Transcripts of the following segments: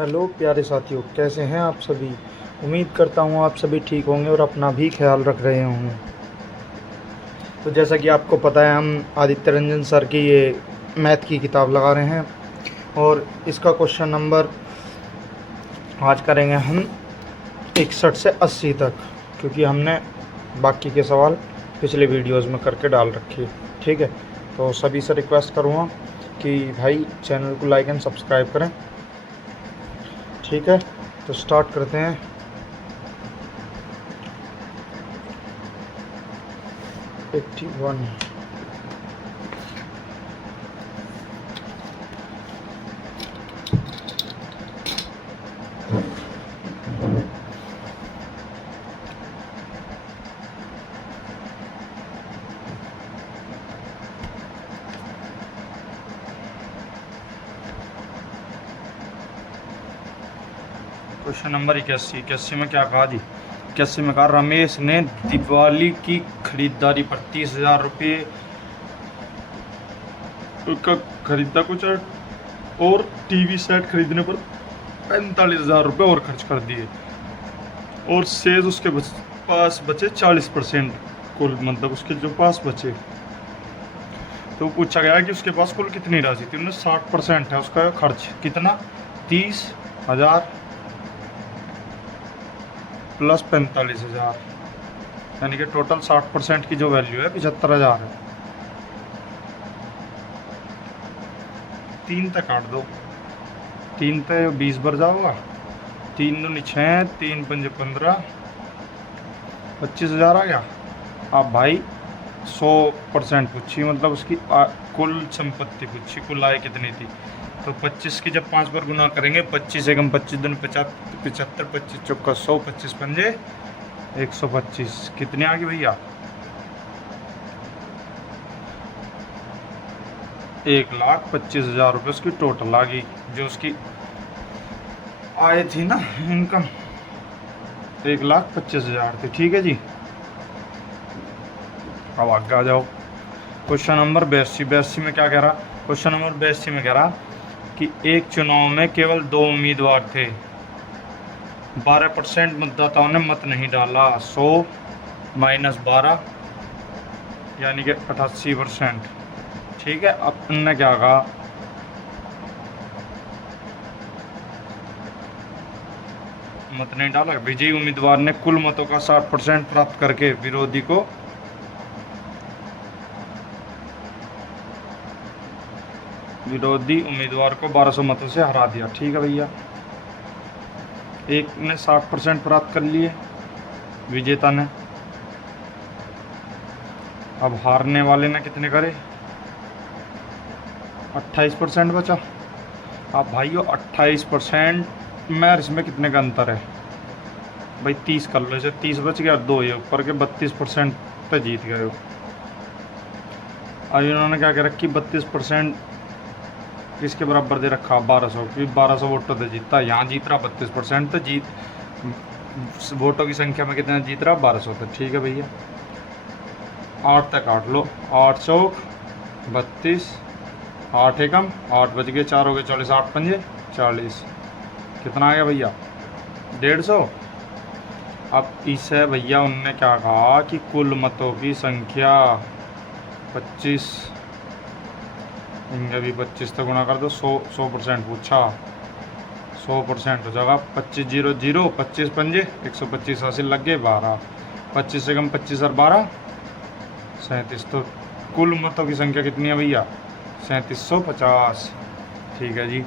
Hello प्यारे साथियों, कैसे हैं आप सभी। उम्मीद करता हूँ आप सभी ठीक होंगे और अपना भी ख्याल रख रहे होंगे। तो जैसा कि आपको पता है, हम आदित्य रंजन सर की ये मैथ की किताब लगा रहे हैं और इसका क्वेश्चन नंबर आज करेंगे हम 61 से 80 तक, क्योंकि हमने बाकी के सवाल पिछले वीडियोस में करके डाल रखे। ठीक है, तो सभी से रिक्वेस्ट करूँगा कि भाई चैनल को लाइक एंड सब्सक्राइब करें। ठीक है, तो स्टार्ट करते हैं। Eighty one. क्वेश्चन नंबर 81 में क्या कहा जी। 81 में कहा रमेश ने दिवाली की खरीदारी पर 30,000 रुपये का खरीदा कुछ और टीवी सेट खरीदने पर 45,000 रुपये और खर्च कर दिए और शेष उसके पास बचे 40%। कुल मतलब उसके जो पास बचे, तो पूछा गया कि उसके पास कुल कितनी राशि थी। उन्हें 60% है उसका खर्च, कितना 30,000 प्लस 45,000, यानी कि टोटल 60% की जो वैल्यू है 75,000 है। 3 तक काट दो, 3 तक 20 बढ़ जाओगा, 3 दूनी 6, 3 पंजे 15, 25,000 आ गया। अब भाई 100% पूछी, मतलब उसकी कुल संपत्ति पूछी, कुल आय कितनी थी। तो 25 की जब 5 बार गुना करेंगे, 25 एकम 25 दूनी 75, 25 चौका 100, 25 पंजे 125, कितने आ गई भैया 1,25,000 रुपये उसकी टोटल आ गई, जो उसकी आय थी ना, इनकम 1,25,000 थी। ठीक है जी, अब आगे आ जाओ। क्वेश्चन नंबर 82 में क्या कह रहा। क्वेश्चन नंबर 82 में कह रहा कि एक चुनाव में केवल 2 उम्मीदवार थे, 12% मतदाताओं ने मत नहीं डाला, 100 माइनस 12 यानी कि 88%। ठीक है, अब उनने क्या कहा, मत नहीं डाला। विजयी उम्मीदवार ने कुल मतों का 60% प्राप्त करके विरोधी उम्मीदवार को 1200 मतों से हरा दिया। ठीक है भैया, एक ने 60% प्राप्त कर लिए विजेता ने, अब हारने वाले ने कितने करे, 28% बचा। अब भाइयों 28% में इसमें कितने का अंतर है भाई, 30 कर लो, जैसे 30 बच गया, 2 ये ऊपर के 32% पे जीत गए हो। अब इन्होंने क्या कह रखी, 32% किसके बराबर दे रखा, 1200 की, 1200 वोटों से जीतता। यहाँ जीत रहा 32%, तो जीत वोटों की संख्या में कितना जीत रहा, 1200 तक। ठीक है भैया, 8 तक काट लो, 8 चौक 32, 8 एकम 8 बज गए, 4 हो गए 40, 8 पंजे 40, कितना आ गया भैया 150। अब इसे भैया उनने क्या कहा कि कुल मतों की संख्या 25, इनका भी 25 तक गुणा कर दो, 100% पूछा, 100% हो जाएगा 25 0 0, 25 पंजे 125, हासिल लग गए 12, 25 से कम 25 और 12 37। तो कुल मतों की संख्या कितनी है भैया 3750। ठीक है जी,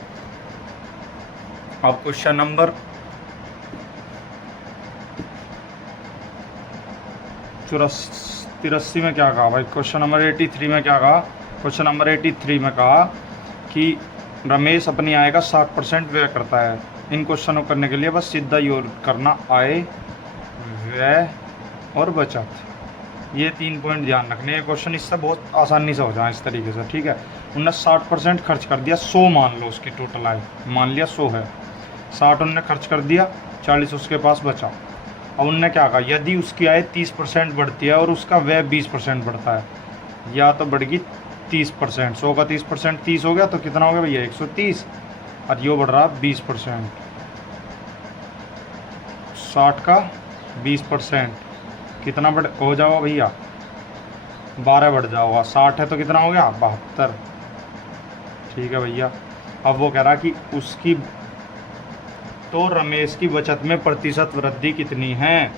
अब क्वेश्चन नंबर 83 में क्या कहा भाई। क्वेश्चन नंबर 83 में क्या कहा। क्वेश्चन नंबर 83 में कहा कि रमेश अपनी आय का 60% व्यय करता है। इन क्वेश्चनों करने के लिए बस सीधा योग करना, आय, व्यय और बचत। ये 3 पॉइंट ध्यान रखने। ये क्वेश्चन इससे बहुत आसानी से हो जाए इस तरीके से। ठीक है, उनने 60% खर्च कर दिया, 100 मान लो उसकी टोटल आय, मान लिया 100 है, 60 उनने खर्च कर दिया, 40 उसके पास बचा। अब उनने क्या कहा, यदि उसकी आय 30% बढ़ती है और उसका व्यय 20% बढ़ता है, या तो बढ़ गई 30%, 100 का 30% 30 हो गया, तो कितना हो गया भैया 130, और यो बढ़ रहा 20%। 60 का 20% कितना बढ़ हो जाओगा भैया? 12 बढ़ जाओगा। 60 है तो कितना हो गया? 72। ठीक है भैया। अब वो कह रहा कि उसकी तो रमेश की बचत में प्रतिशत वृद्धि कितनी है?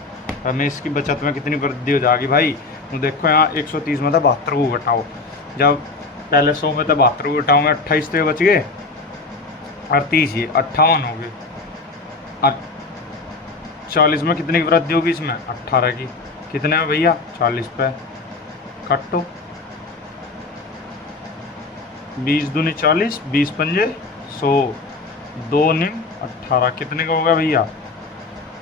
रमेश की बचत में कितनी वृद्धि हो जाएगी भाई? तो देखो यहाँ 130 में था 72 को घटाओ। जब पहले 100 में था 72 को घटाऊंगा 28 तो बच गए, 38 ये 58 हो गए। 40 में कितनी की वृद्धि होगी? इसमें 18 की। कितने में भैया? 40 पे काटो। 20 दूनी 40, 20 पंजे 100, 2 निम 18। कितने का होगा भैया?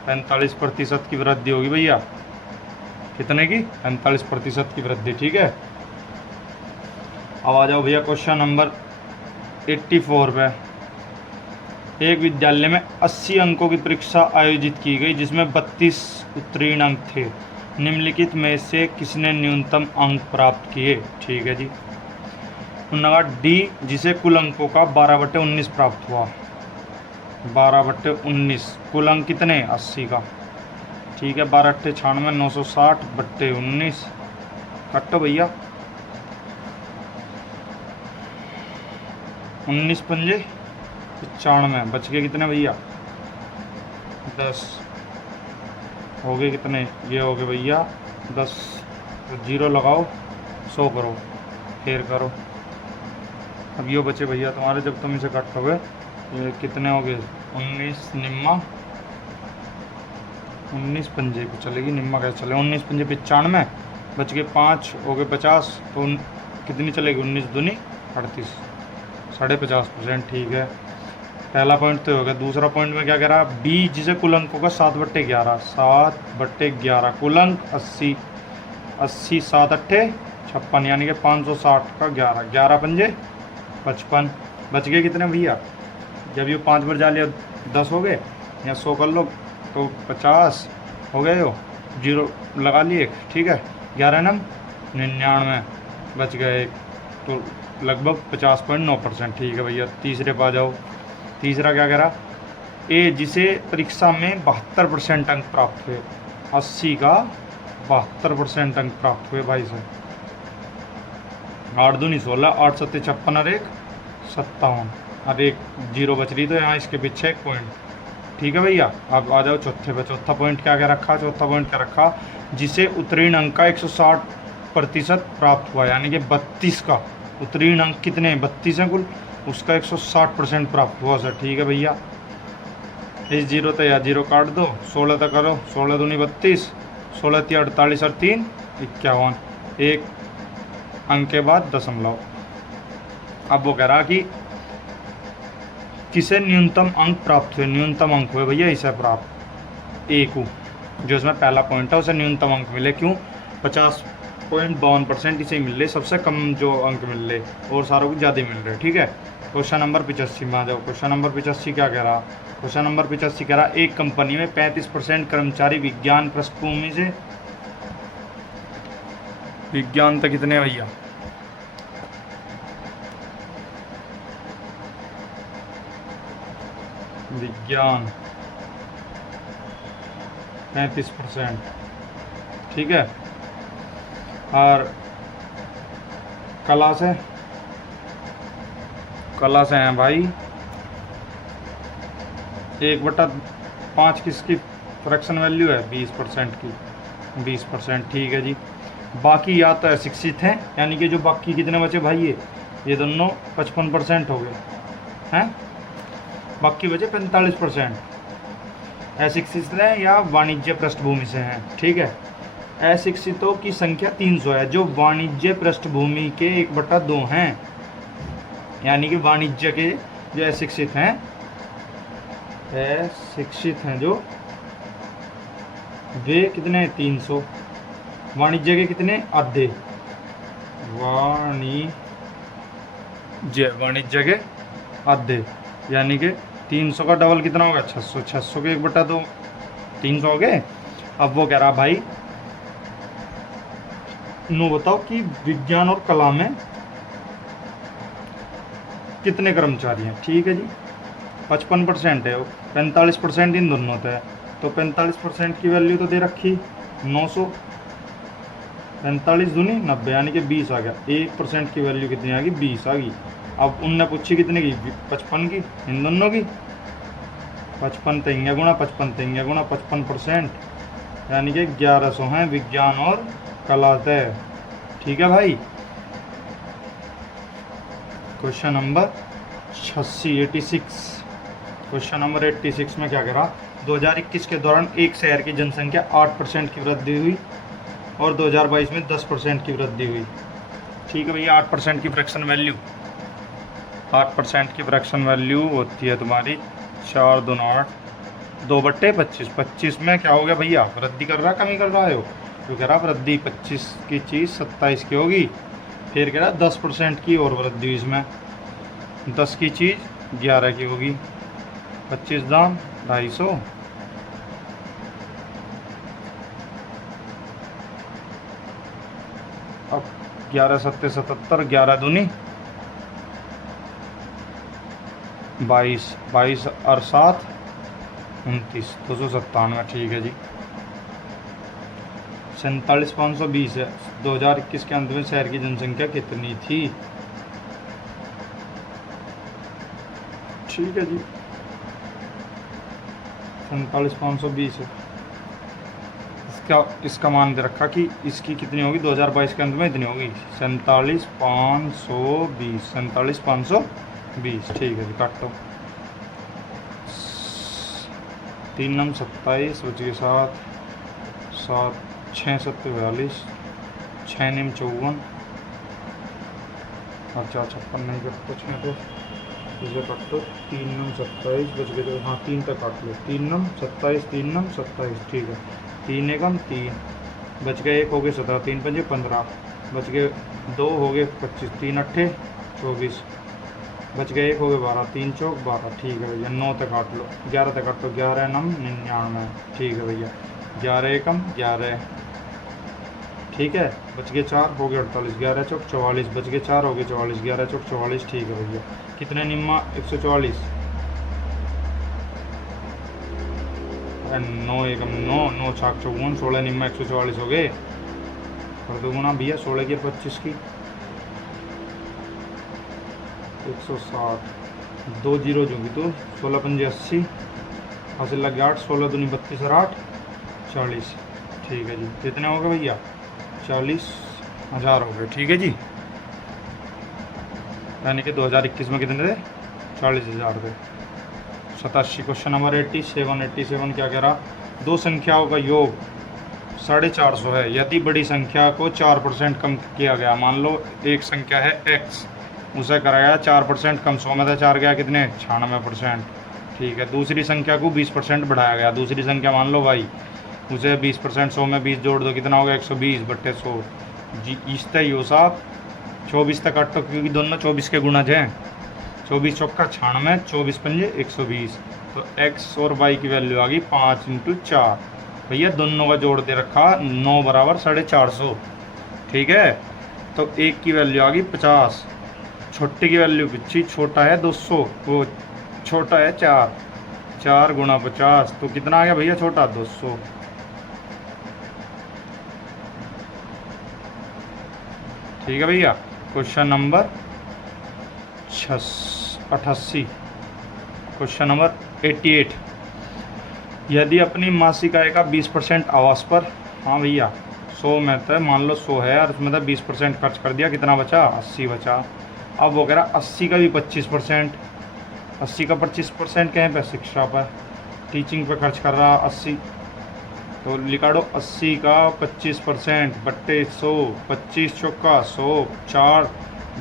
45% की वृद्धि होगी भैया। कितने की? 45% की वृद्धि। ठीक है। अब आ जाओ भैया क्वेश्चन नंबर 84 पे। एक विद्यालय में 80 अंकों की परीक्षा आयोजित की गई जिसमें 32 उत्तीर्ण अंक थे। निम्नलिखित में से किसने न्यूनतम अंक प्राप्त किए? ठीक है जी। उन्होंने डी जिसे कुल अंकों का 12/19 प्राप्त हुआ। 12/19 कुल अंक कितने? 80 का। ठीक है। 12 अट्ठे 96, 960/19 कट्टो भैया। 19 पंजे 95 बच गए कितने भैया? 10 हो गए कितने? ये हो गए भैया 10। तो 0 लगाओ, 100 करो, फिर करो। अब ये बचे भैया तुम्हारे, जब तुम इसे काटोगे ये कितने हो गए? 19 निम्मा 19 पंजे को चलेगी, निम्मा कैसे चले? 19 पंजे 95 बच गए 5 हो गए 50। तो कितनी चलेगी? 19 दूनी 38, 50.5%। ठीक है। पहला पॉइंट तो हो गया। दूसरा पॉइंट में क्या कह रहा? बी जिसे कुल अंकों का 7/11 7/11 कुल अंक 80 80 7 अट्ठे 56 यानी कि 560 का 11 11 पंजे 55 बच गए कितने भैया? जब ये 5 बार जा लिया 10 हो गए, या 100 कर लो तो 50 हो गए हो, 0 लगा लिए। ठीक है। 11 नम 99 बच गए, तो लगभग 50.9%। ठीक है भैया। तीसरे पे आ जाओ। तीसरा क्या कह रहा? ए जिसे परीक्षा में 72% अंक प्राप्त हुए। 80 का 72% अंक प्राप्त हुए भाई से। 8 दूनी 16, 8 सत्ते 56 और 1 57 और 1 0 बच रही, तो यहाँ इसके पीछे 1 पॉइंट। ठीक है भैया। अब आ जाओ चौथे पे। चौथा पॉइंट क्या क्या रखा? चौथा पॉइंट क्या रखा? जिसे उत्तीर्ण अंक का 160% प्राप्त हुआ, यानी कि 32 का उत्तीर्ण अंक कितने? 32 है कुल, उसका 160% प्राप्त हुआ सर। ठीक है भैया। इस 0 तो या 0 काट दो, 16 तक करो। 16 दूनी 32, 16 ती 48 और 3 51, 1 अंक के बाद दशमलव। अब वो कह रहा कि किसे न्यूनतम अंक प्राप्त हुए? न्यूनतम अंक हुए भैया इसे प्राप्त ए को, जो इसमें पहला पॉइंट है उसे न्यूनतम अंक मिले। क्यों? 50.52% इसे मिल रहे, सबसे कम जो अंक मिल रहे, और सारों को ज़्यादा मिल रहे। ठीक है। क्वेश्चन नंबर 85 में आ जाओ। क्वेश्चन नंबर 85 क्या कह रहा? क्वेश्चन नंबर 85 कह रहा एक कंपनी में 35% कर्मचारी विज्ञान पृष्ठभूमि से। विज्ञान तक कितने भैया? विज्ञान 35%। ठीक है। और कला से हैं भाई 1/5 किसकी फ्रैक्शन वैल्यू है? 20% की, 20%। ठीक है जी। बाकी या तो अशिक्षित हैं, यानी कि जो बाकी कितने बचे भाई? ये दोनों 55% हो गए हैं, बाकी बचे 45%। अशिक्षित हैं या वाणिज्य पृष्ठभूमि से हैं। ठीक है। अशिक्षितों की संख्या 300 है, जो वाणिज्य पृष्ठभूमि के 1/2 हैं, यानी कि वाणिज्य के जो अशिक्षित हैं जो वे कितने? 300। वाणिज्य के कितने? आधे। वाणिज्य के आधे, यानी कि 300 का डबल कितना होगा? 600। 600 के 1/2 300 हो गए। अब वो कह रहा भाई नो बताओ कि विज्ञान और कला में कितने कर्मचारी हैं। ठीक है जी। 55% है वो, 45% इन दोनों होता है। तो 45% की वैल्यू तो दे रखी 900, 45 दूनी 90 यानी कि 20 आ गया। 1% की वैल्यू कितनी आ गई? 20 आ गई। अब उनने पूछी कितने की? 55 की, इन दोनों की। 55 तेंगे गुणा 55 तेंगे गुणा 55% यानी कि 1100 हैं विज्ञान और कला तय। ठीक है भाई। Question number 86। क्वेश्चन नंबर 86 में क्या करा? 2021 के दौरान एक शहर की जनसंख्या 8% की वृद्धि हुई और 2022 में 10% की वृद्धि हुई। ठीक है भैया। 8% की फ्रैक्शन वैल्यू, 8% की फ्रैक्शन वैल्यू होती है तुम्हारी 4 2 8 2/25। 25 में क्या हो गया भैया? वृद्धि कर रहा कमी कर रहा है? तो कह रहा वृद्धि 25 की चीज़ 27 की होगी। फिर कह रहा 10% की और वृद्धि हुई इसमें, 10 की चीज़ 11 की होगी। 25 दाम 250। अब 11 सत्ते 77, 11 दूनी 22, 22 और 7 29, 297। ठीक है जी। 47,520 है। 2021 के अंत में शहर की जनसंख्या कितनी थी? ठीक है जी। 47,520 है। इसका मान दे रखा कि इसकी कितनी होगी 2022 के अंत में? इतनी होगी 47,520, 47,520। ठीक है जी। काटो 3 नम 27 बच गए 7 7 6 7 42, 6 निम 54। अच्छा 56 नहीं कटो 6 पे इसे काटो। 3 नम 27 बच गए तो हाँ 3 तक काट लो। 3 नम 27, 3 नम 27। ठीक है। 3 एकम 3 बच गए, 1 हो गए 17, 3 पंजे 15 बच गए, 2 हो गए 25, 3 अट्ठे 24 बच गए, 1 हो गए 12, 3 चौक 12। ठीक है भैया। 9 तक काट लो, 11 तक काटो। 11 नम 99। ठीक है भैया। 11 एकम 11। ठीक है। बच गए 4 हो गए 48, 11 चौक 44 बच गए, 4 हो गए 44, 11 चौक 44। ठीक है भैया। कितने निम्मा? 144। 9 एकम 9, 9 छाक 54, 16 निम्मा 144 हो गए। कर दो गुना भैया 16 की 25 की 160, 2 जीरो जो भी तो 16 पंजे 80, हासिल लग गया 8, 16 दूनी 32 और 8 40। ठीक है जी। कितने हो गए भैया? 40,000 हो गए। ठीक है जी। यानी कि 2021 में कितने थे? 40,000 थे। 87। क्वेश्चन नंबर 87 क्या कह रहा? दो संख्याओं का योग 450 है। यदि बड़ी संख्या को 4% कम किया गया, मान लो एक संख्या है x, उसे कराया 4% कम, 100 में था 4 गया कितने? 96%। ठीक है। दूसरी संख्या को 20% बढ़ाया गया, दूसरी संख्या मान लो y, उसे 20%, 100 में 20 जोड़ दो कितना होगा? 120/100 जी। इस तय यो 7 24 तक काटो क्योंकि दोनों 24 के गुणज हैं। 24 चौका 96, 24 पंजे 120। तो x और y की वैल्यू आ गई 5 × 4। भैया दोनों का जोड़ दे रखा 9 बराबर 450। ठीक है। तो एक की वैल्यू आ गई 50, छोटे की वैल्यू पिछी, छोटा है 200, वो छोटा है 4, 4 × 50 तो कितना आ गया भैया? छोटा 200। ठीक है भैया। Question number 88। Question number 88। यदि अपनी मासिक आय का 20% आवास पर, हाँ भैया 100 में तो मान लो 100 है और उसमें तो 20% खर्च कर दिया, कितना बचा? 80 बचा। अब वो कह रहा 80 का भी 25%, 80 का 25% कहीं पे? शिक्षा पर, टीचिंग पर खर्च कर रहा 80। तो लिखा दो 80 का 25% बट्टे 100, 25 चौका 100, 4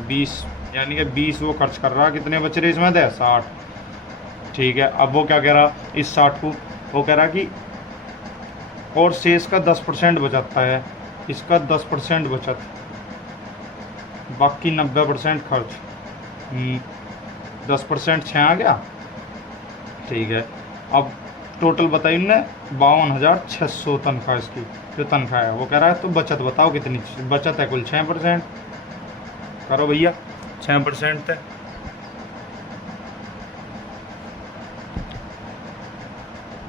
20 यानी कि 20 वो खर्च कर रहा। कितने बच रहे इसमें? 60। ठीक है। अब वो क्या कह रहा? इस 60 को वो कह रहा कि और शेष का 10% बचता है, इसका 10% बचत, बाकी 90% खर्च। 10% 6 आ गया। ठीक है। अब टोटल बताइए ने 52,600 तनख्वाह इसकी जो तनख्वाह है। वो कह रहा है तो बचत बताओ कितनी? बचत है कुल 6%। करो भैया 6% है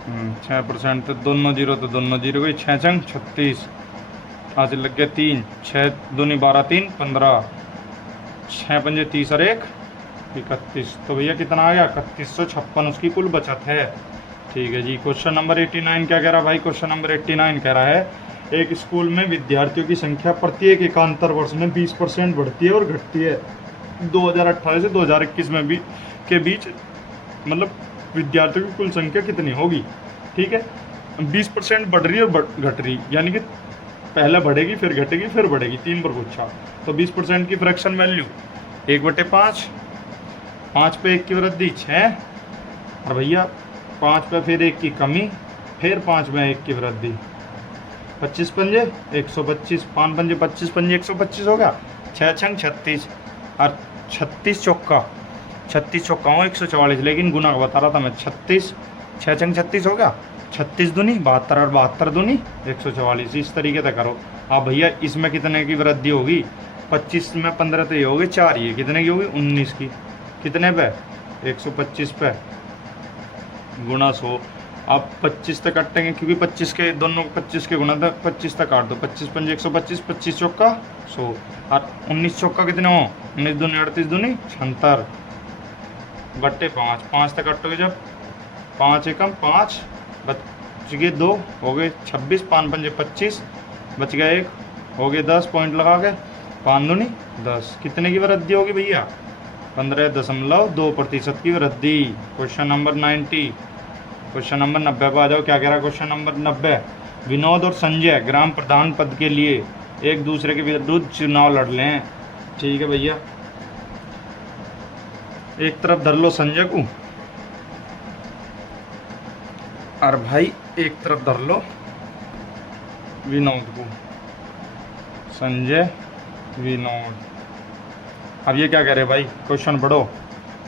6% तो दोनों जीरो, तो दोनों जीरो गई। 6×6 = 36। आज लग गया 3, 6×2 = 12, 3 = 15, 6×5 = 30 और 1 = 31। तो भैया कितना आ गया? 3156 उसकी कुल बचत है। ठीक है जी। क्वेश्चन नंबर 89 क्या कह रहा है भाई? क्वेश्चन नंबर 89 कह रहा है एक स्कूल में विद्यार्थियों की संख्या प्रत्येक एकांतर वर्ष में 20% बढ़ती है और घटती है। 2018 से 2021 में भी के बीच मतलब विद्यार्थियों की कुल संख्या कितनी होगी? ठीक है, 20% बढ़ रही है और घट रही, यानी कि पहले बढ़ेगी फिर घटेगी फिर बढ़ेगी, 3 पर पूछा। तो 20% की फ्रैक्शन वैल्यू 1/5, 5 पे 1 की वृद्धि 6, और भैया 5 पे फिर 1 की कमी, फिर 5 में 1 की वृद्धि, 25 पंजे 125, 5 पंजे 25 पंजे 125 हो गया। 6×6 = 36 और 36 चौका 144, लेकिन गुना का बता रहा था मैं। 36 6×36 हो गया, 36 दूनी 72 और 72 दूनी 144। इस तरीके से करो। अब भैया इसमें कितने की वृद्धि होगी? 25 में 15 तो ये होगी 4, ये कितने की होगी? 19 की। कितने पे? 125 पे गुणा 100। अब 25 तक काटेंगे क्योंकि 25 के दोनों 25 के गुणा तक 25 तक काट दो। 25 पंजे 125, 25 चौका 100 और 19 चौका कितने हो? 19 दूनी 38 दूनी 76 बट्टे 5। 5 तक काटोगे जब 5 एकम 5, बच गए 2, हो गए 26, 5 पंजे 25, बच गया 1, हो गए 10। पॉइंट लगा के 5 दूनी 10। कितने की वृद्धि होगी भैया? 15.2% की वृद्धि। Question number 90। क्वेश्चन नंबर 90 पर आ जाओ। क्या कह रहा है क्वेश्चन नंबर 90? विनोद और संजय ग्राम प्रधान पद के लिए एक दूसरे के विरुद्ध चुनाव लड़ लें। ठीक है भैया, एक तरफ धर लो संजय को और भाई एक तरफ धर लो विनोद को। संजय विनोद। अब ये क्या कह रहे भाई? क्वेश्चन पढ़ो।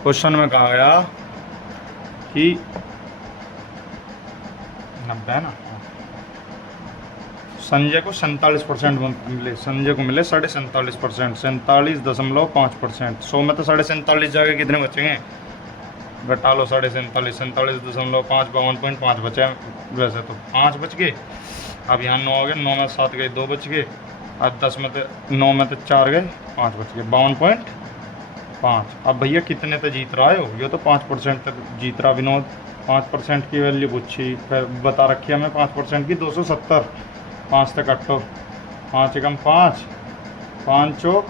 क्वेश्चन में कहा गया कि 90 है ना, संजय को 47% मिले, संजय को मिले 47.5%, 47.5%। 100 में तो 47.5 जाके कितने बचेंगे? घटा लो 47.5, 47.5, 52.5 बचे। वैसे तो 5 बच गए। अब यहाँ 9 हो गए, 9 में 7 गए, 2 बच गए। अब 10 में तो 9 में तो 4 गए, 5 बच गए, 52.5। अब भैया कितने तो जीत रहा है? ये तो 5% तक जीत रहा विनोद। 5% की वैल्यू पूछी, फिर बता रखी है हमें 5% की 270। 5 तक काटो, 5 एकम 5, 5 चौक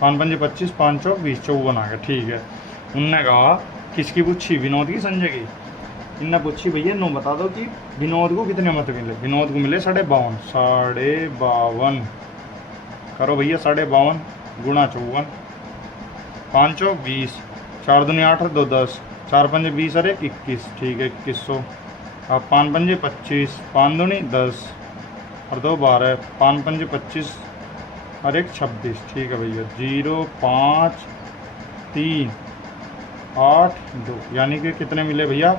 5 पंजे 25, 5 चौक 20, 54 आ गया। ठीक है। उनने कहा किसकी पूछी? विनोद की, संजय की? इनने पूछी भैया 9 बता दो कि विनोद को कितने मत मिले। विनोद को मिले 52, 52 करो भैया 52 गुणा 54, 5 चौक 20, 4 दूनी 8 और 2 10, 4 पंजे 20 और 1 21। ठीक है, 2100। अब 5 पंजे 25, 5 दूनी 10 और 2 12, 5 पंजे 25 और 1 26। ठीक है भैया, 0 5 3 8 2, यानी कि कितने मिले भैया?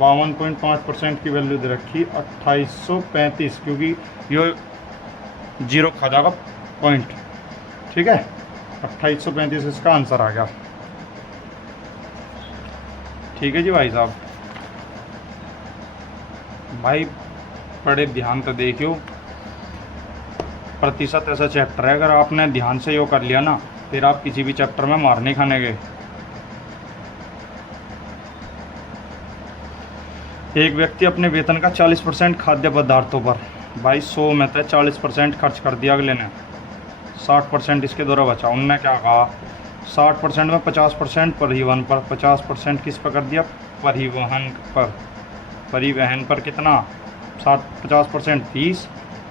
52.5% की वैल्यू दे रखी 2835, क्योंकि ये 0 खा जाएगा पॉइंट। ठीक है, 2835 इसका आंसर आ गया। ठीक है जी भाई साहब। भाई बड़े ध्यान तो देखियो, प्रतिशत ऐसा चैप्टर है, अगर आपने ध्यान से यो कर लिया ना, फिर आप किसी भी चैप्टर में मार नहीं खाने गए। एक व्यक्ति अपने वेतन का 40% खाद्य पदार्थों पर, भाई 100 में तो 40% खर्च कर दिया अगले ने, 60% इसके द्वारा बचा। उनने क्या कहा? 60% में 50% परिवहन पर, 50% किस पर कर दिया? परिवहन पर। परिवहन पर कितना? 50% 30,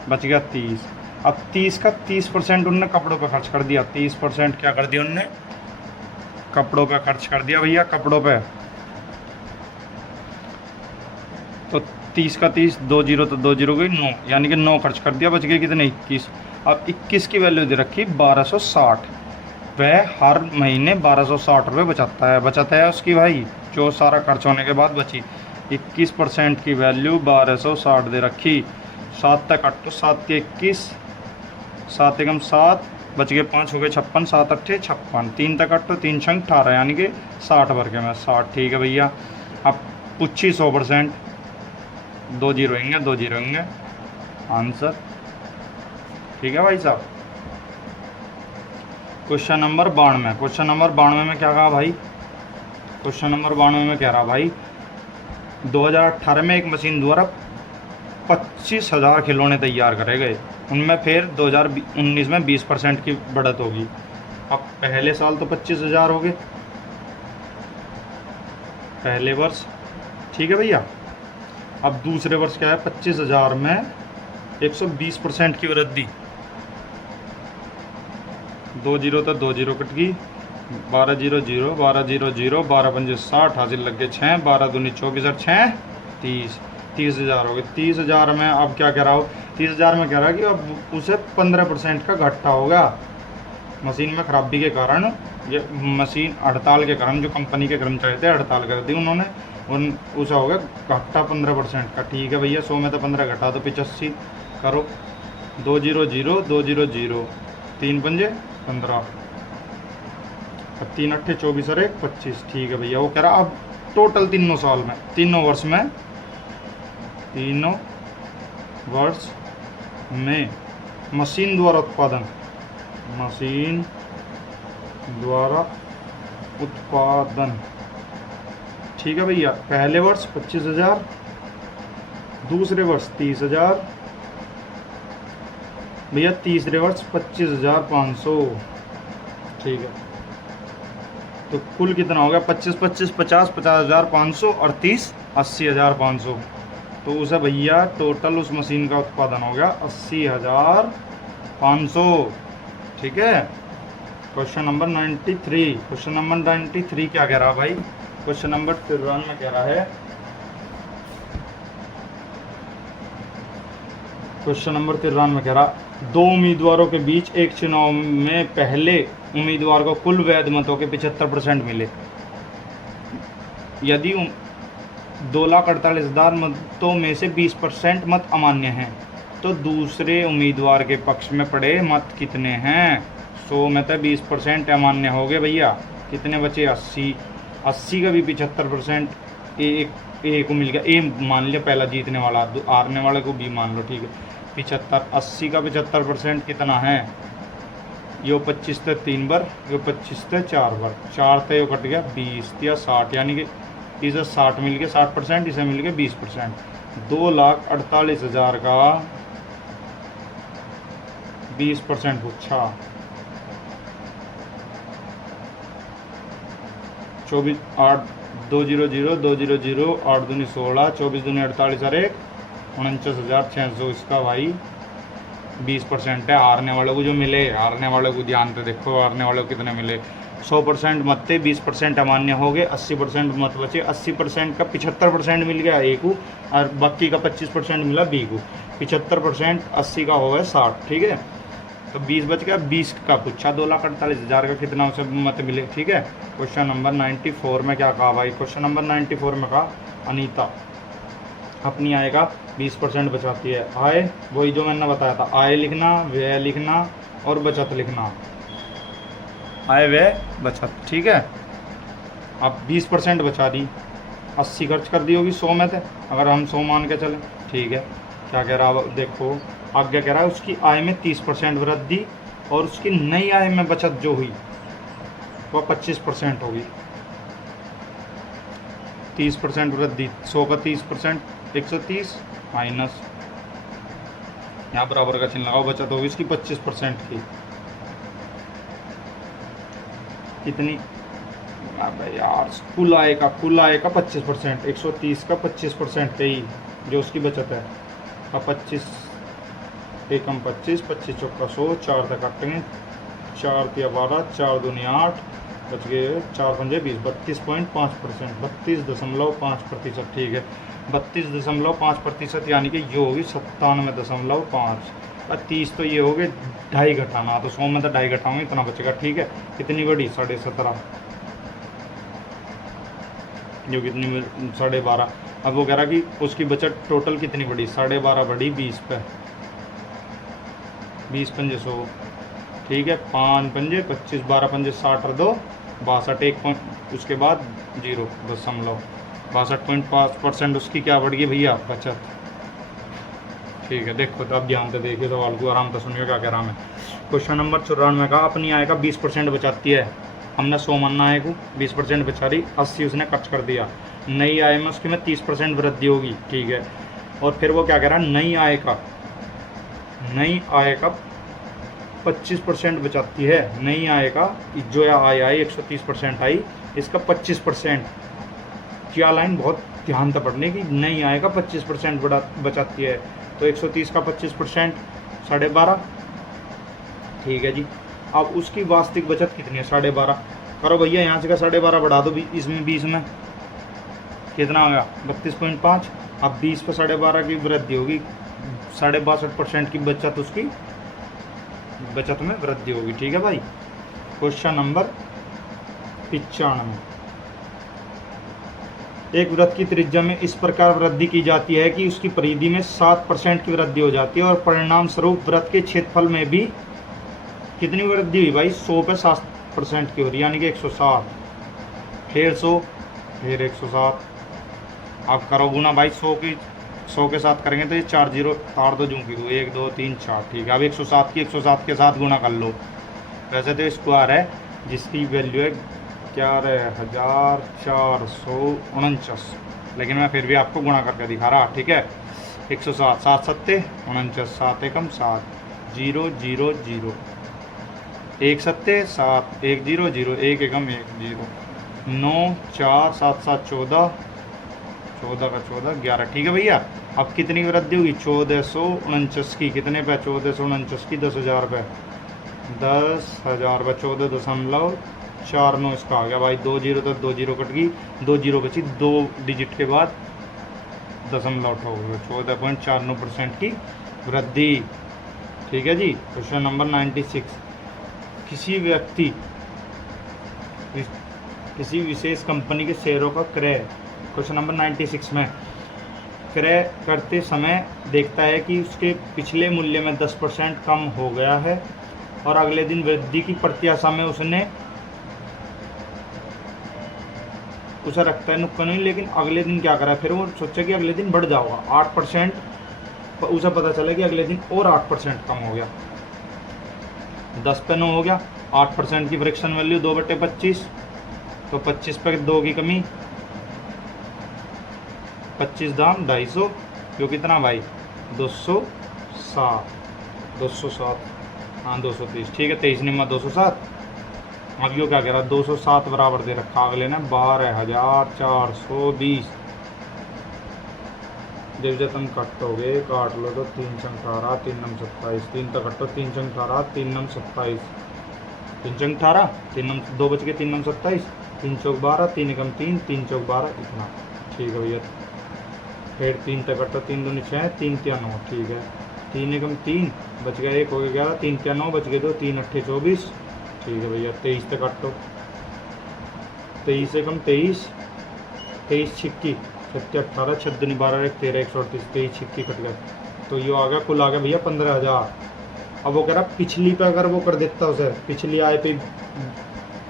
बच गया 30। अब 30 का 30% उनने कपड़ों पर खर्च कर दिया। 30% क्या कर दिया उनने? कपड़ों पर खर्च कर दिया भैया, कपड़ों पे। तो 30 का 30, 2 जीरो तो 2 जीरो गई 9, यानी कि 9 खर्च कर दिया, बच गए कितने? 21। अब 21 की वैल्यू दे रखी 1260। वह हर महीने 1260 रुपये बचाता है। बचत है उसकी भाई, जो सारा खर्च होने के बाद बची। 21% की वैल्यू 1260 दे रखी। 7 तक काटो, तो 7 के 21, 7 एकम 7, बच गए 5, हो गए 56, 7 अट्ठे 56। 3 तक काटो, 3 छंग 18, यानी कि 60 वर्ग में 60। ठीक है भैया। अब पूछी 100%, 2 जीरो होंगे, 2 जीरो होंगे आंसर। ठीक है भाई साहब। क्वेश्चन नंबर 92, क्वेश्चन नंबर 92 में क्या कहा भाई? क्वेश्चन नंबर 92 में कह रहा भाई 2018 में एक मशीन द्वारा 25,000 खिलौने तैयार करे गए, उनमें फिर 2019 में 20% की बढ़त होगी। अब पहले साल तो 25,000 हो गए पहले वर्ष, ठीक है भैया। अब दूसरे वर्ष क्या है? 25,000 में 120% की वृद्धि, 2 जीरो तो 2 जीरो कट गई, 12 जीरो जीरो, 12 जीरो जीरो, 12 पंजे 60, हाजिर लग गए 6, 12 दूनी 24 और 6 30, 30,000 हो गए। 30,000 में अब क्या कह रहा हो? 30,000 में कह रहा है कि अब उसे 15% का घाटा होगा मशीन में खराबी के कारण। ये मशीन हड़ताल के कारण, जो कंपनी के कर्मचारी थे हड़ताल कर दी उन्होंने, उसे हो गया घाटा 15% का। ठीक है भैया, 100 में तो 15 घटा तो 85 करो, 2 जीरो जीरो, 2 जीरो जीरो, 3 पंजे 15, 3 अट्ठे 24 और 1 25। ठीक है भैया, वो कह रहा अब टोटल तीनों साल में, तीनों वर्ष में, तीनों वर्ष में मशीन द्वारा उत्पादन, मशीन द्वारा उत्पादन, ठीक है भैया। पहले वर्ष 25,000, दूसरे वर्ष 30,000 भैया, तीसरे वर्ष 25,500। ठीक है, तो कुल कितना हो गया? 25 25 50 50,500 और 30 80,500। तो उसे भैया टोटल उस मशीन का उत्पादन हो गया 80,500। ठीक है। क्वेश्चन नंबर 93, क्वेश्चन नंबर 93 क्या कह रहा भाई? क्वेश्चन नंबर 93 में कह रहा है, क्वेश्चन नंबर 93 में कह रहा, दो उम्मीदवारों के बीच एक चुनाव में पहले उम्मीदवार को कुल वैध मतों के 75% मिले। यदि 2,48,000 मतों में से 20% मत अमान्य हैं, तो दूसरे उम्मीदवार के पक्ष में पड़े मत कितने हैं? 100 में तो 20% अमान्य हो गए भैया, कितने बचे? 80। 80 का भी 75% ए को मिल गया। ए मान लिया पहला जीतने वाला, हारने वाले को बी मान लो। ठीक है, 75, 80 का 75% कितना है? यो 25 थे 3 बार, यो 25 थे 4 बार, 4 थे यो कट गया 20 या 60, यानी कि इसे 60 मिल गया 60%, इसे मिल गया 20%। 2,48,000 का 20% पूछा। 24 8 2 0 0 2 0 0 8 दूनी 16, 24 दूनी 48 और 1 49,600। इसका भाई 20% है। हारने वालों को जो मिले, हारने वालों को ध्यान से देखो, हारने वालों को कितने मिले? 100% मत थे, 20% अमान्य हो गए, 80% मत बचे। 80% का 75% मिल गया ए को, और बाकी का 25% मिला बी को। 75% 80 का हो गया 60। ठीक है, तो 20 बच गया। 20 का पूछा, 2,48,000 का कितना उसे मत मिले। ठीक है, क्वेश्चन नंबर 94 में क्या कहा भाई? क्वेश्चन नंबर 94 में कहा, अनीता अपनी आय का 20% बचाती है। आय वही जो मैंने बताया था, आय लिखना, व्यय लिखना और बचत लिखना, आय व्यय बचत। ठीक है, अब 20% बचा दी, 80 खर्च कर दी होगी 100 में थे, अगर हम 100 मान के चलें। ठीक है, क्या कह रहा है देखो, आगे कह रहा है उसकी आय में 30% वृद्धि और उसकी नई आय में बचत जो हुई वह 25% होगी। 30% वृद्धि, 100 का 30%, 130 माइनस, यहाँ बराबर का चिन्ह लगाओ, बचत होगी इसकी 25% की। कितनी? अबे यार, कुल आय का 25%, 130 का 25% ही जो उसकी बचत है का 25, एकम 25, 25 चौका 100, 4 तक काटेंगे, 4 तिया 12, 4 दूनी 8, बच गए 4 पंजे 20, 32.5%, 32.5%। ठीक है, 32.5%, यानी कि ये होगी 97.5। 30 तो ये हो गए 2.5 घटाना, तो 100 में तो 2.5 घटाऊंगे, इतना बचेगा। ठीक है, कितनी बड़ी? 17.5, जो कितनी? 12.5। अब वो कह रहा कि उसकी बचत टोटल कितनी बड़ी? 12.5 बड़ी 20 पे, 20 पंजे 100। ठीक है, 5 पंजे 25, 12 पंजे 60 और 2 62, 1 उसके बाद 0 दशमलव, 62.5% उसकी क्या बढ़ गई भैया, बचत। ठीक है, देखो तो अब ध्यान से देखिए सवाल को, आराम से सुनिए क्या कह रहा मैं। क्वेश्चन नंबर 94 का, अपनी आय का 20% बचाती है। हमने 100 मानना आय को, 20% बचा रही, 80 उसने खर्च कर दिया। नई आय में उसकी में 30% वृद्धि होगी। ठीक है, और फिर वो क्या कह रहा है, नई आय का 25% बचाती है। नई आय का जो आय आई 130% आई, इसका 25%। क्या लाइन बहुत ध्यान से पढ़ने की, नई आय का 25% बचाती है। तो 130 का 25% 12.5। ठीक है जी, अब उसकी वास्तविक बचत कितनी है, 12.5। करो भैया यहाँ से का 12.5 बढ़ा दो इसमें 20 में, कितना आ गया 32.5। अब 20 पे 12.5 की वृद्धि होगी, 62.5% की बचत, उसकी बचत में वृद्धि होगी। ठीक है भाई। क्वेश्चन नंबर 95, एक वृत्त की त्रिज्या में इस प्रकार वृद्धि की जाती है कि उसकी परिधि में 7% की वृद्धि हो जाती है, और परिणाम स्वरूप वृत्त के क्षेत्रफल में भी कितनी वृद्धि हुई भाई, 100 पे 7% की हो रही है, यानी कि 160, फिर 100, फिर 160। आप करो गुना भाई, 100 के साथ करेंगे तो ये 4 जीरो तार दो जूँ की 1 2 3 4। ठीक है, अब 107 की 107 के साथ गुना कर लो। वैसे तो स्क्वायर है जिसकी वैल्यू है 11,449, लेकिन मैं फिर भी आपको गुणा करके दिखा रहा। ठीक है, 107, 7 सत्ते 49, 7 एकम 7, 0 0 0, 1 सत्ते 7, 1 0 0, 1 एकम 1 0, 9 4 7 7 14, 14 का 14 11। ठीक है भैया, अब कितनी की वृद्धि होगी, 1449 की, कितने पे, 1449 की 10,000 पे, 10,000 पे 14.49 इसका आ गया भाई। 2 जीरो तो 2 जीरो कट गई, 2 जीरो बची, 2 डिजिट के बाद दशमलव हो गया, 14.49% की वृद्धि। ठीक है जी। क्वेश्चन नंबर 96, किसी व्यक्ति किसी विशेष कंपनी के शेयरों का क्रय, क्वेश्चन नंबर 96 में, क्रय करते समय देखता है कि उसके पिछले मूल्य में 10% कम हो गया है, और अगले दिन वृद्धि की प्रत्याशा में उसे रखता है नुक्कड़ नहीं, लेकिन अगले दिन क्या करा, फिर वो सोचा कि अगले दिन बढ़ जाऊंगा 8%, उसे पता चला कि अगले दिन और 8% कम हो गया, 10 पे 9 हो गया, 8% की फ्रैक्शन वैल्यू 2/25, तो 25 पे 2 की कमी, 25 दाम 250, जो कितना भाई 207, हाँ 230। ठीक है, 23 निम्मा 207। अब यो क्या कह रहा है, 207 बराबर दे रखा अगले ने 12,420। जब तुम कटोगे, काट लो तो 3 चंग 18, 3 नम 27, 3 तक कटो, 3 चंग 18, 3 नम 27, 3 चंग 18, 3 नम 2 बच के 3 नम 27, 3 चौक 12, 3 एकम 3, 3 चौक 12, इतना। ठीक है भैया, फिर 3 तक कटो, 3 दूनी 6, 3 3 9। ठीक है, 3 एकम 3 बच गया, 1 हो गया 11, 3 3 9 बच गए 2, 3 8 24। ठीक है भैया, 23 तक कटो, 23 एकम 23, 23 छिक्की 7 18, 6 दूनी 12, 1 13, 138, 23 छिक्की कट गया, तो ये आ गया कुल आ गया भैया 15,000। अब वो कह रहा पिछली पे अगर वो कर देता उसे, पिछली आय पे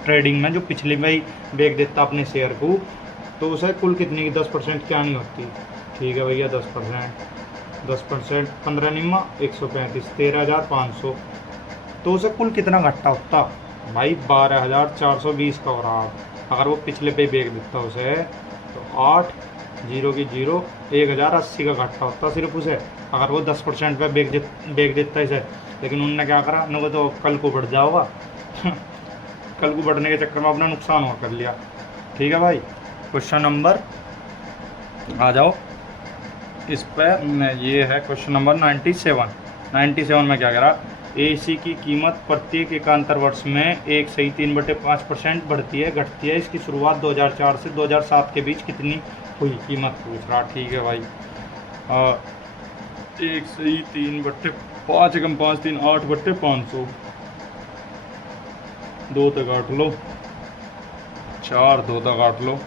ट्रेडिंग में जो पिछली में ही बेच देता अपने शेयर को, तो उसे कुल कितनी की 10% क्या नहीं होती। ठीक है भैया, 10%, 15 निम्मा 135, 13,500, तो उसे कुल कितना घाटा होता भाई, 12,420 का हो रहा। अगर वो पिछले पे बेच देता उसे, तो 8 0 की 0, 1,080 का घाटा होता सिर्फ उसे, अगर वो 10% पे बेच देता इसे। लेकिन उनने क्या करा, उन्होंने तो कल को बढ़ जाओगा कल को बढ़ने के चक्कर में अपना नुकसान हुआ कर लिया। ठीक है भाई। क्वेश्चन नंबर आ जाओ इस पर, ये है क्वेश्चन नंबर 97 में क्या करा, AC की कीमत प्रत्येक एकांतर वर्ष में 1.3/5% बढ़ती है घटती है, इसकी शुरुआत 2004 से 2007 के बीच कितनी हुई, कीमत पूछ रहा। ठीक है भाई, 1.3/5 एकम 5 3 8/500, 2 तक काट लो, 4 2 तक काट लो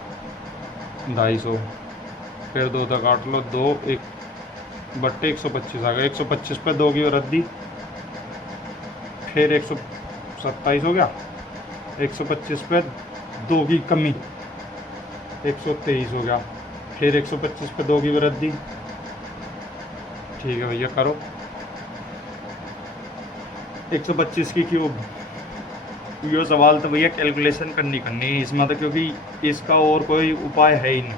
250, फिर 2 तक काट लो 2 1/125 आ गया, 125 पे 2 की वृद्धि, फिर 127 हो गया, 125 पे 2 की कमी 123 हो गया, फिर 125 पे 2 की वृद्धि। ठीक है भैया करो। 125 की क्यूब। ये सवाल तो भैया कैलकुलेशन करनी है इसमें तो, क्योंकि इसका और कोई उपाय है ही नहीं,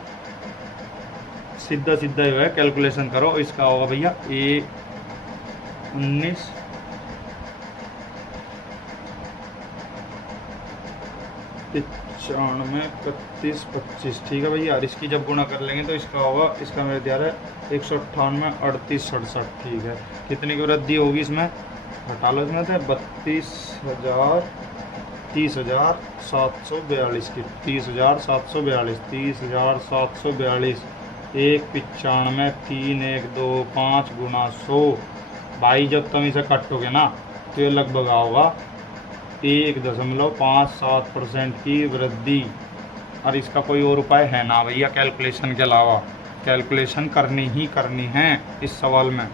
सीधा सीधा जो है कैलकुलेशन करो। इसका होगा भैया A 19 95 31 25। ठीक है भैया, और इसकी जब गुणा कर लेंगे तो इसका होगा, इसका मेरे ध्यान है 198 38 67। ठीक है, कितनी की वृद्धि होगी इसमें, हटा लो इसमें थे 30,742 की 30,742 30,742 1 95 3 1 2 5 गुना 100। भाई जब तुम इसे काटोगे ना तो ये लगभग आओगा 1.57% की वृद्धि। और इसका कोई और उपाय है ना भैया कैलकुलेशन के अलावा, कैलकुलेशन करनी ही करनी है इस सवाल में।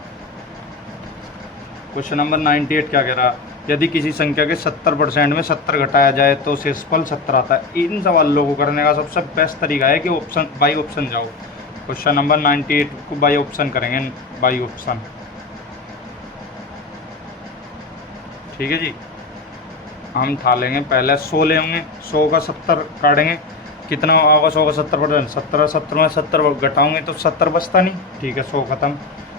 क्वेश्चन नंबर 98 क्या कह रहा है, यदि किसी संख्या के 70% में 70 घटाया जाए तो शेषफल 70 आता है। इन सवालों को करने का सबसे बेस्ट तरीका है कि ऑप्शन बाई ऑप्शन जाओ। क्वेश्चन नंबर 98 को बाई ऑप्शन करेंगे, बाई ऑप्शन। ठीक है जी, हम था लेंगे पहले 100 लेंगे, 100 का 70 काटेंगे, कितना होगा 100 का 70%, 70 में 70 घटाओगे तो 70 बचता नहीं। ठीक है, 100 खत्म।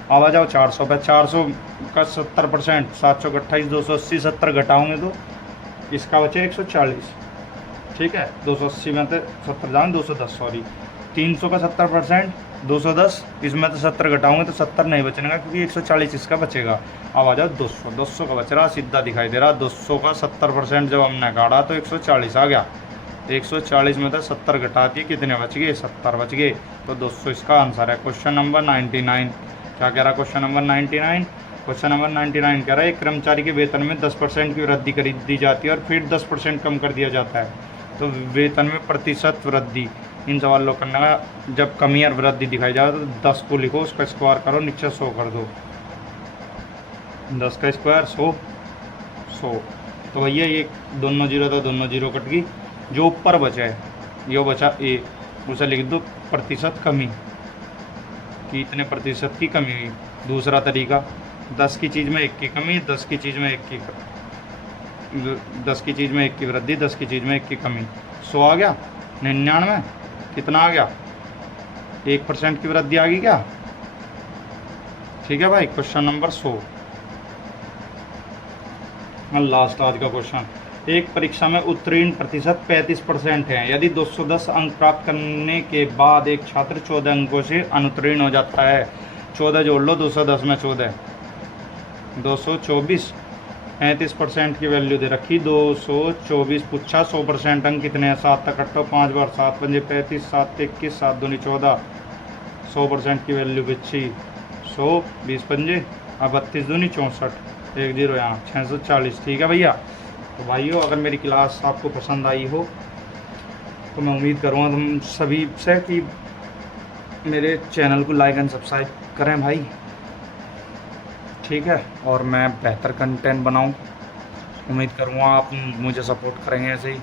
अब आ जाओ 400 पे, 400 का 70% 728 280 70 घटाओगे तो इसका बचे 140। ठीक है, 280 में तो 70 जाएंगे 210, सॉरी 300 का 70% 210, इसमें तो 70 घटाओगे तो 70 नहीं बचेगा क्योंकि 140 इसका बचेगा। अब आ जाओ 200, 200 का बच रहा, सीधा दिखाई दे रहा। 200 का 70% जब हमने काटा तो 140 आ गया। 140 में तो 70 घटा दिए, कितने बच गए 70 बच गए, तो 200 इसका आंसर है। क्वेश्चन नंबर 99 क्या कह रहा है, क्वेश्चन नंबर 99, क्वेश्चन नंबर 99 कह रहा है एक कर्मचारी के वेतन में 10% की वृद्धि कर दी जाती है और फिर 10% कम कर दिया जाता है, तो वेतन में प्रतिशत वृद्धि। इन सवालों को करना है, जब कमी और वृद्धि दिखाई जाए तो 10 को लिखो, उसका स्क्वायर करो, नीचे 100 कर दो, 10 का स्क्वायर 100 100। तो भैया ये दोनों जीरो था, दोनों जीरो कट गई, जो ऊपर बचा है ये बचा ए, उसे लिख दो प्रतिशत कमी कि इतने प्रतिशत की कमी हुई। दूसरा तरीका 10 की चीज़ में 1 की कमी, 10 की चीज़ में 1 की 10 की चीज़ में 1 की वृद्धि, 10 की चीज़ में 1 की कमी। 100 आ गया, 99 कितना आ गया 1% की वृद्धि आ गई क्या। ठीक है भाई, क्वेश्चन नंबर 100। लास्ट आज का क्वेश्चन, एक परीक्षा में उत्तीर्ण प्रतिशत 35% है। यदि 210 अंक प्राप्त करने के बाद एक छात्र 14 अंकों से अनुत्तीर्ण हो जाता है, 14 जोड़ लो 210 में 14 224, 35% की वैल्यू दे रखी, 224 पूछा 100% अंक कितने हैं, 7 तक कटो 5 बार, 7 पंजे 35, 7 21, 7 दूनी 14, 100% की वैल्यू बची 100, 20 पंजे अब 32 दूनी 64, 1 0 यहाँ 640। ठीक है भैया, तो भाइयों अगर मेरी क्लास आपको पसंद आई हो तो मैं उम्मीद करूँगा तुम सभी से कि मेरे चैनल को लाइक एंड सब्सक्राइब करें भाई। ठीक है, और मैं बेहतर कंटेंट बनाऊं, उम्मीद करूँगा आप मुझे सपोर्ट करेंगे ऐसे ही।